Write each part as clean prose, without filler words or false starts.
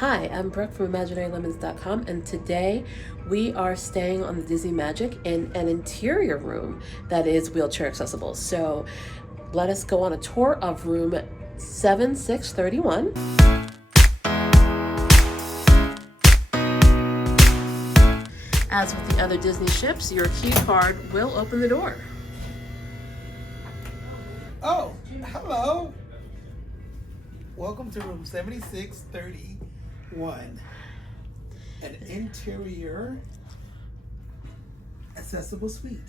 Hi, I'm Brooke from ImaginaryLemons.com, and today we are staying on the Disney Magic in an interior room that is wheelchair accessible. So let us go on a tour of room 7631. As with the other Disney ships, your key card will open the door. Oh, hello. Welcome to room 7631. An interior accessible suite.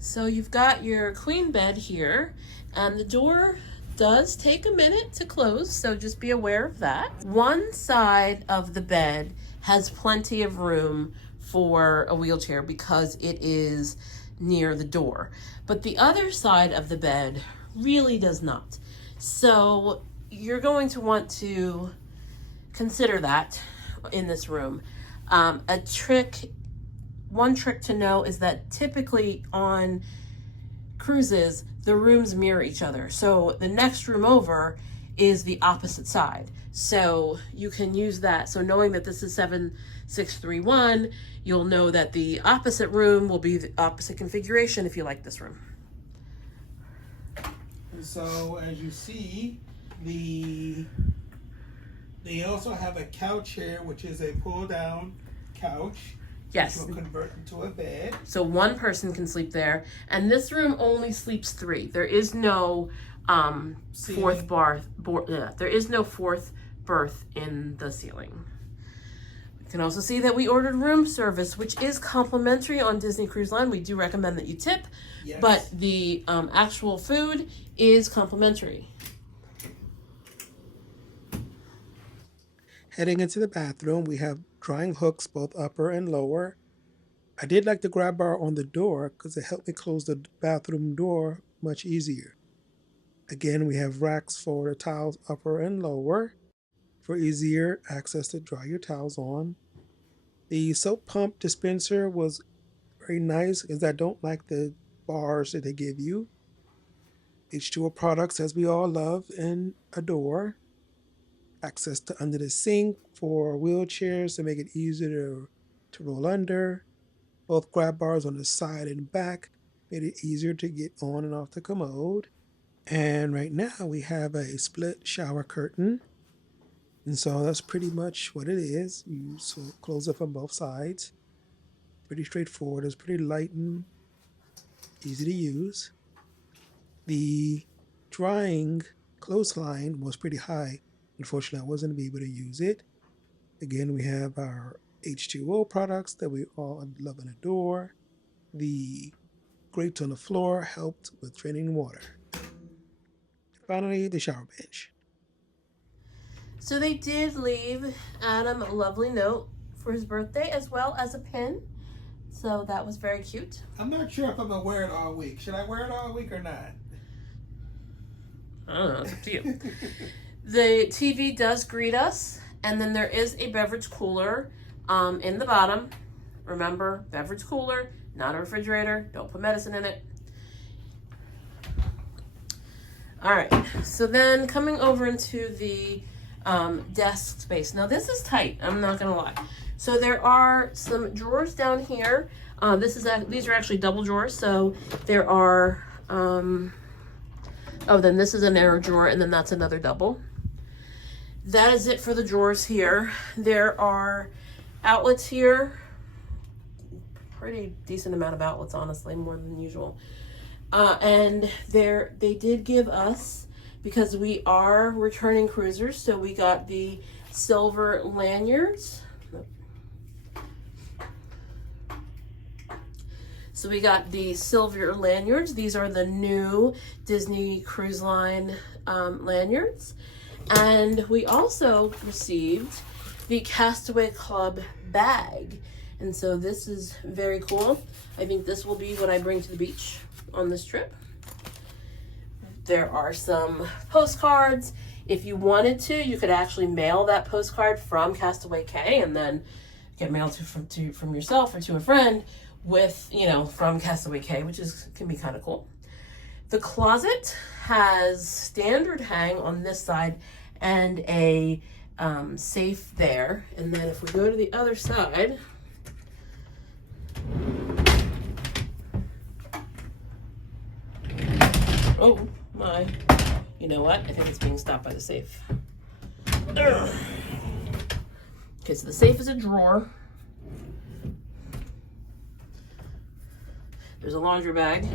So you've got your queen bed here, and the door does take a minute to close, so just be aware of that. One side of the bed has plenty of room for a wheelchair because it is near the door, but the other side of the bed really does not. So you're going to want to consider that in this room. One trick to know is that typically on cruises, the rooms mirror each other. So the next room over is the opposite side. So you can use that. So knowing that this is 7631, you'll know that the opposite room will be the opposite configuration if you like this room. And so as you see, they also have a couch here, which is a pull down couch. Yes. Which will convert into a bed. So one person can sleep there, and this room only sleeps three. There is no fourth there is no fourth berth in the ceiling. You can also see that we ordered room service, which is complimentary on Disney Cruise Line. We do recommend that you tip, Yes. but the actual food is complimentary. Heading into the bathroom, we have drying hooks, both upper and lower. I did like the grab bar on the door because it helped me close the bathroom door much easier. Again, we have racks for the towels upper and lower for easier access to dry your towels on. The soap pump dispenser was very nice because I don't like the bars that they give you. H2O products, as we all love and adore. Access to under the sink for wheelchairs to make it easier to roll under. Both grab bars on the side and back made it easier to get on and off the commode. And right now we have a split shower curtain. And so that's pretty much what it is. You close it from both sides. Pretty straightforward. It's pretty light and easy to use. The drying clothesline was pretty high. Unfortunately, I wasn't able to use it. Again, we have our H2O products that we all love and adore. The grates on the floor helped with draining water. Finally, the shower bench. So they did leave Adam a lovely note for his birthday as well as a pin. So that was very cute. I'm not sure if I'm going to wear it all week. Should I wear it all week or not? I don't know, it's up to you. The TV does greet us, and then there is a beverage cooler in the bottom. Remember, beverage cooler, not a refrigerator. Don't put medicine in it. All right, so then coming over into the desk space. Now this is tight, I'm not gonna lie. So there are some drawers down here. These are actually double drawers, so there are, then this is a narrow drawer, and then that's another double. That is it for the drawers here. There are outlets here. Pretty decent amount of outlets, honestly, more than usual. And they did give us, because we are returning cruisers, so we got the silver lanyards. So we got the silver lanyards. These are the new Disney Cruise Line lanyards. And we also received the Castaway Club bag. And so this is very cool. I think this will be what I bring to the beach on this trip. There are some postcards. If you wanted to, you could actually mail that postcard from Castaway Cay and then get mailed from yourself or to a friend with, from Castaway Cay, which can be kind of cool. The closet has standard hang on this side and a safe there. And then if we go to the other side, oh my, you know what? I think it's being stopped by the safe. Ugh. Okay, so the safe is a drawer. There's a laundry bag.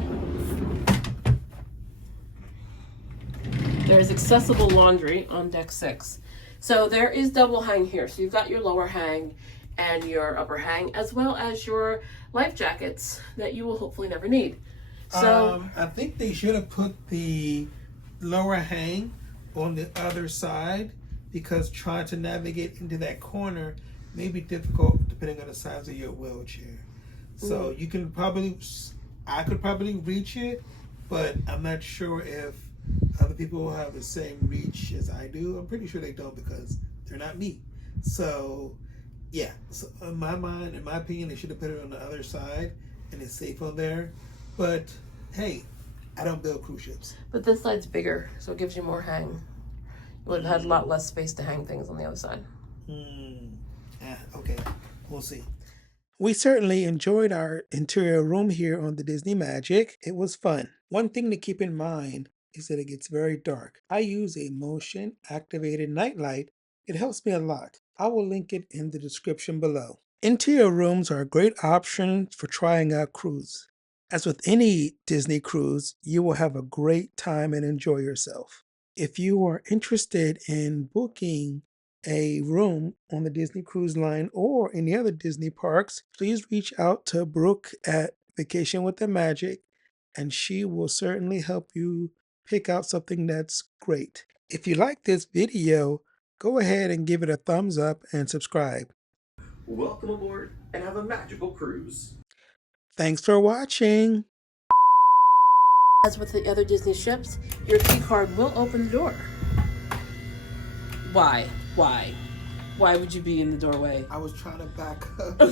There's accessible laundry on deck 6. So there is double hang here. So you've got your lower hang and your upper hang, as well as your life jackets that you will hopefully never need. So I think they should have put the lower hang on the other side, because trying to navigate into that corner may be difficult depending on the size of your wheelchair. So you can probably, I could probably reach it, but I'm not sure if other people will have the same reach as I do. I'm pretty sure they don't, because they're not me. So yeah, so in my mind, in my opinion, they should have put it on the other side and it's safe on there. But hey, I don't build cruise ships. but this side's bigger, so it gives you more hang. You would have had a lot less space to hang things on the other side. Okay, we'll see. We certainly enjoyed our interior room here on the Disney Magic. It was fun. One thing to keep in mind is that it gets very dark. I use a motion activated nightlight. It helps me a lot. I will link it in the description below. Interior rooms are a great option for trying out cruise. As with any Disney cruise, you will have a great time and enjoy yourself. If you are interested in booking a room on the Disney Cruise Line or any other Disney parks, please reach out to Brooke at Vacation with the Magic, and she will certainly help you pick out something that's great. If you like this video, go ahead and give it a thumbs up and subscribe. Welcome aboard and have a magical cruise. Thanks for watching. As with the other Disney ships, your key card will open the door. Why? Why? Why would you be in the doorway? I was trying to back up.